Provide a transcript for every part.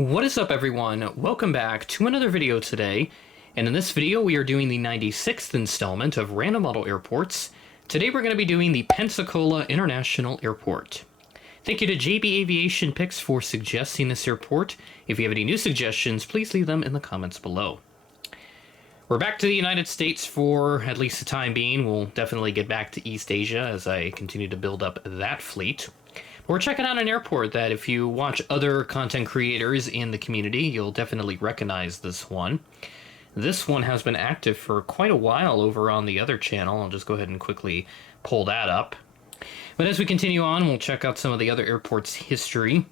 What is up, everyone? Welcome back to another video today, and in this video we are doing the 96th installment of Random Model Airports. Today we're going to be doing the Pensacola International Airport. Thank you to JB Aviation Picks for suggesting this airport. If you have any new suggestions, please leave them in the comments below. We're back to the United States for at least the time being. We'll definitely get back to East Asia as I continue to build up that fleet. We're checking out an airport that if you watch other content creators in the community, you'll definitely recognize this one. This one has been active for quite a while over on the other channel. I'll just go ahead and quickly pull that up. But as we continue on, we'll check out some of the other airports' history.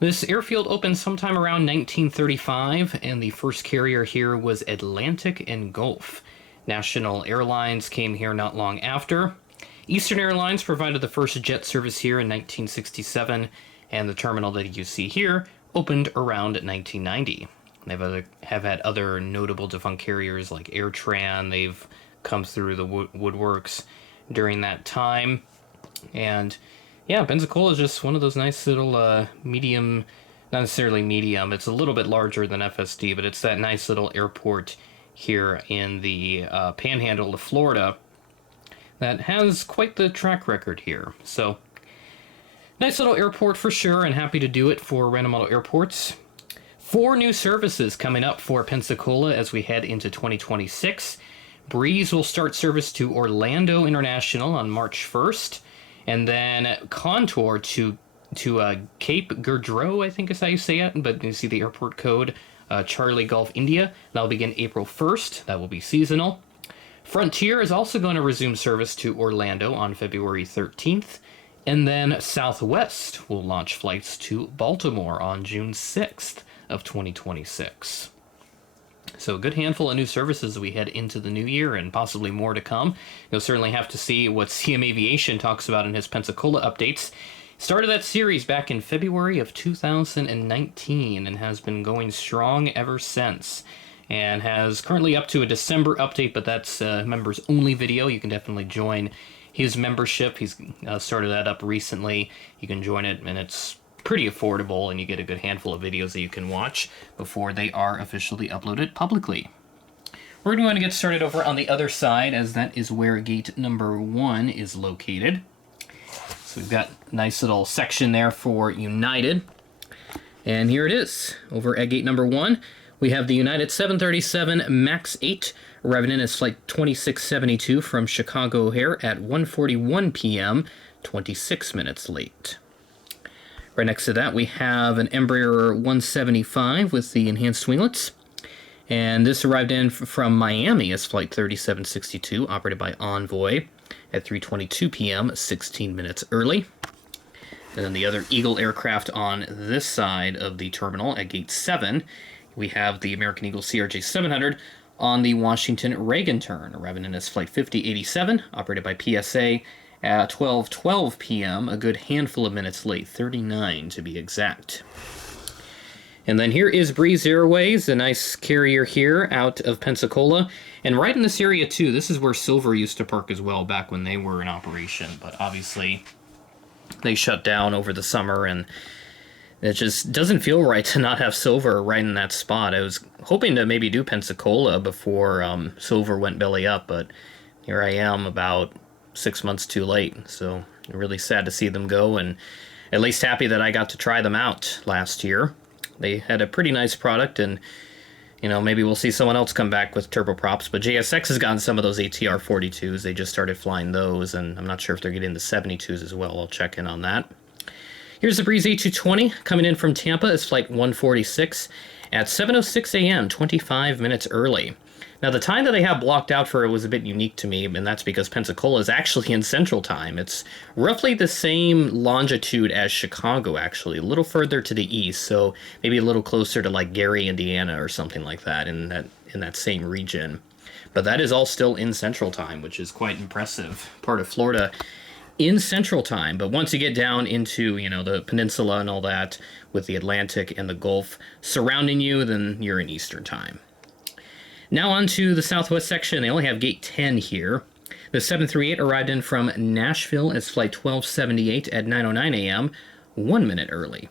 This airfield opened sometime around 1935, and the first carrier here was Atlantic and Gulf. National Airlines came here not long after. Eastern Airlines provided the first jet service here in 1967, and the terminal that you see here opened around 1990. They have had other notable defunct carriers like AirTran. They've come through the woodworks during that time. And yeah, Pensacola is just one of those nice little medium, not necessarily medium, it's a little bit larger than FSD, but it's that nice little airport here in the panhandle of Florida that has quite the track record here. So, nice little airport for sure, and happy to do it for Random Model Airports. 4 new services coming up for Pensacola as we head into 2026. Breeze will start service to Orlando International on March 1st, and then Contour to Cape Girardeau, I think is how you say it, but you see the airport code, Charlie Golf India. That'll begin April 1st. That will be seasonal. Frontier is also going to resume service to Orlando on February 13th, and then Southwest will launch flights to Baltimore on June 6th of 2026. So a good handful of new services as we head into the new year, and possibly more to come. You'll certainly have to see what CM Aviation talks about in his Pensacola updates. Started that series back in February of 2019 and has been going strong ever since. And has currently up to a December update, but that's a members only video. You can definitely join his membership. He's started that up recently. You can join it, and it's pretty affordable, and you get a good handful of videos that you can watch before they are officially uploaded publicly. We're going to get started over on the other side, as that is where gate number 1 is located. So we've got a nice little section there for United. And here it is, over at gate number 1. We have the United 737 MAX 8 arriving in as flight 2672 from Chicago O'Hare at 1:41 p.m., 26 minutes late. Right next to that, we have an Embraer 175 with the enhanced winglets. And this arrived in from Miami as flight 3762, operated by Envoy at 3:22 p.m., 16 minutes early. And then the other Eagle aircraft on this side of the terminal at gate 7, we have the American Eagle CRJ-700 on the Washington Reagan turn, arriving in as flight 5087, operated by PSA at 12:12 p.m., a good handful of minutes late, 39 to be exact. And then here is Breeze Airways, a nice carrier here out of Pensacola. And right in this area too, this is where Silver used to park as well back when they were in operation, but obviously they shut down over the summer, and it just doesn't feel right to not have Silver right in that spot. I was hoping to maybe do Pensacola before Silver went belly up, but here I am about 6 months too late. So really sad to see them go, and at least happy that I got to try them out last year. They had a pretty nice product, and you know, maybe we'll see someone else come back with turboprops, but JSX has gotten some of those ATR 42s. They just started flying those, and I'm not sure if they're getting the 72s as well. I'll check in on that. Here's the Breeze A220 coming in from Tampa as flight 146 at 7:06 a.m., 25 minutes early. Now, the time that they have blocked out for it was a bit unique to me, and that's because Pensacola is actually in Central Time. It's roughly the same longitude as Chicago, actually, a little further to the east, so maybe a little closer to like Gary, Indiana, or something like that in that same region. But that is all still in Central Time, which is quite impressive. Part of Florida in Central Time, but once you get down into, you know, the peninsula and all that, with the Atlantic and the Gulf surrounding you, then you're in Eastern Time. Now on to the Southwest section. They only have gate 10 here. The 738 arrived in from Nashville as flight 1278 at 9:09 a.m., 1 minute early.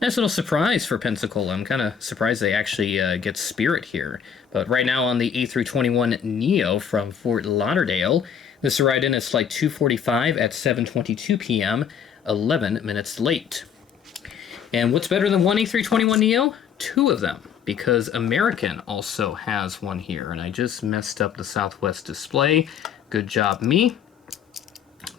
Nice little surprise for Pensacola. I'm kind of surprised they actually get Spirit here. But right now on the A321 Neo from Fort Lauderdale, this arrived in at flight 245 at 7:22 p.m., 11 minutes late. And what's better than one A321 Neo? Two of them, because American also has one here. And I just messed up the Southwest display. Good job, me.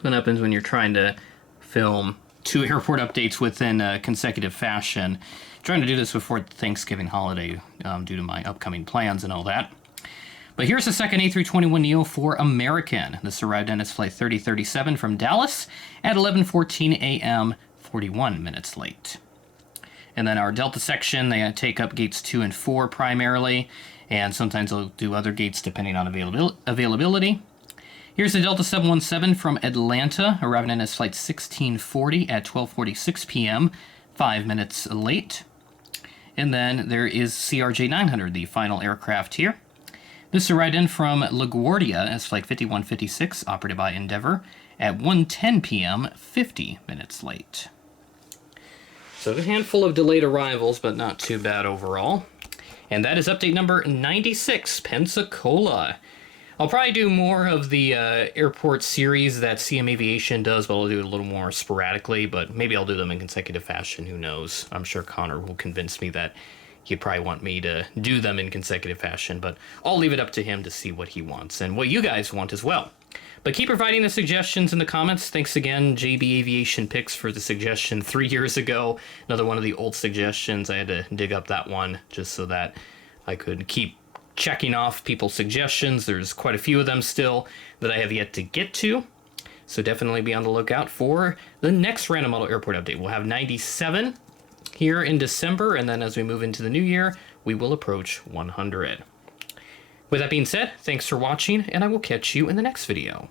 What happens when you're trying to film two airport updates within a consecutive fashion? Trying to do this before the Thanksgiving holiday due to my upcoming plans and all that. But here's the second A321 Neo for American. This arrived in its flight 3037 from Dallas at 11:14 a.m., 41 minutes late. And then our Delta section, they take up gates 2 and 4 primarily, and sometimes they'll do other gates depending on availability. Here's the Delta 717 from Atlanta, arriving in its flight 1640 at 12:46 p.m., 5 minutes late. And then there is CRJ 900, the final aircraft here. This arrived in from LaGuardia as flight 5156, operated by Endeavor, at 1:10 p.m., 50 minutes late. So a handful of delayed arrivals, but not too bad overall. And that is update number 96, Pensacola. I'll probably do more of the airport series that CM Aviation does, but I'll do it a little more sporadically, but maybe I'll do them in consecutive fashion, who knows. I'm sure Connor will convince me that he'd probably want me to do them in consecutive fashion, but I'll leave it up to him to see what he wants and what you guys want as well. But keep providing the suggestions in the comments. Thanks again, JB Aviation Picks, for the suggestion 3 years ago. Another one of the old suggestions. I had to dig up that one just so that I could keep checking off people's suggestions. There's quite a few of them still that I have yet to get to. So definitely be on the lookout for the next random model airport update. We'll have 97 here in December, and then as we move into the new year, we will approach 100. With that being said, thanks for watching, and I will catch you in the next video.